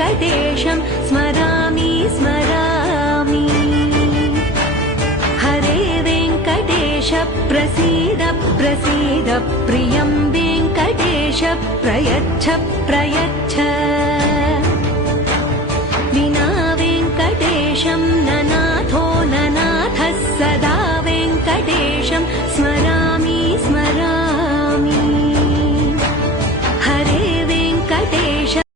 वेङ्कटेशं स्मरामि स्मरामि। हरे वेङ्कटेश प्रसीद प्रसीद प्रियं वेङ्कटेश प्रयच्छ प्रयच्छ।